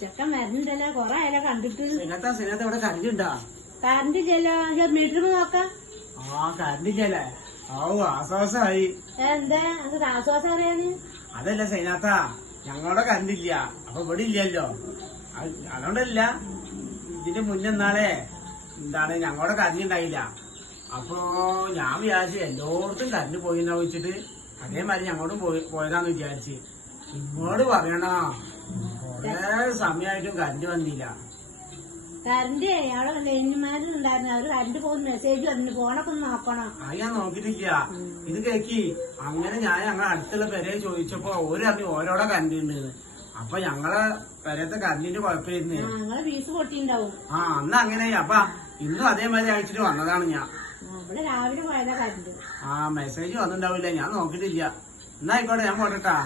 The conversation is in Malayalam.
ചെക്കൻ വരുന്നുണ്ടല്ലോ കൊറേ ആയാലോ കണ്ടിട്ട്. സിനത്ത ഇവിടെ കറണ്ടിണ്ടാ? കറണ്ട് ഇല്ലല്ലോ. മീറ്റർ നോക്കാം. കറണ്ടില്ലല്ലേ? ആശ്വാസമായി. എന്താ നമുക്ക് ആശ്വാസം അറിയാന്? അതല്ല സൈനാത്ത, ഞങ്ങളുടെ കറണ്ടില്ല, അപ്പൊ ഇവിടെ ഇല്ലല്ലോ. അതുകൊണ്ടല്ല, ഇതിന്റെ മുന്നെന്നാളെ ഞങ്ങളുടെ കറണ്ട് ഉണ്ടായില്ല. അപ്പൊ ഞാൻ വിചാരിച്ചു എല്ലായിടത്തും കറണ്ട് പോയിന്നാ വെച്ചിട്ട് അതേമാതിരി ഞങ്ങോട്ടും പോയതാന്ന് വിചാരിച്ച്. ഇങ്ങോട്ട് പറയണോ, കൊറേ സമയമായിട്ടും കറണ്ട് വന്നില്ല. കറണ്ട് അവിടെ ലൈൻമാരുണ്ടായിരുന്നു, അവര് കറണ്ട് പോകുന്ന മെസ്സേജ് വന്നു, ഫോണൊക്കെ ഒന്ന് നോക്കണം. ഞാൻ നോക്കിട്ടില്ല. ഇത് കേക്കി അങ്ങനെ ഞാൻ ഞങ്ങളെ അടുത്തുള്ള പെരയെ ചോദിച്ചപ്പോ ഓരറിഞ്ഞു ഓരോടെ കറണ്ട് ഉണ്ട്. അപ്പൊ ഞങ്ങളെ പെരയത്തെ കറണ്ടിന്റെ കുഴപ്പമായിരുന്നു. ഞങ്ങളെ ഫീസ് പൊട്ടിണ്ടാവും. അന്ന് അങ്ങനെ. അപ്പൊ ഇന്നും അതേമാതിരി അയച്ചിട്ട് വന്നതാണ് ഞാൻ. ഇവിടെ രാവിലെ പോയതാ കറണ്ട്. മെസ്സേജ് വന്നിണ്ടാവില്ല, ഞാൻ നോക്കിട്ടില്ല. എന്നാ ആയിക്കോട്ടെ, ഞാൻ പോട്ടെട്ടാ.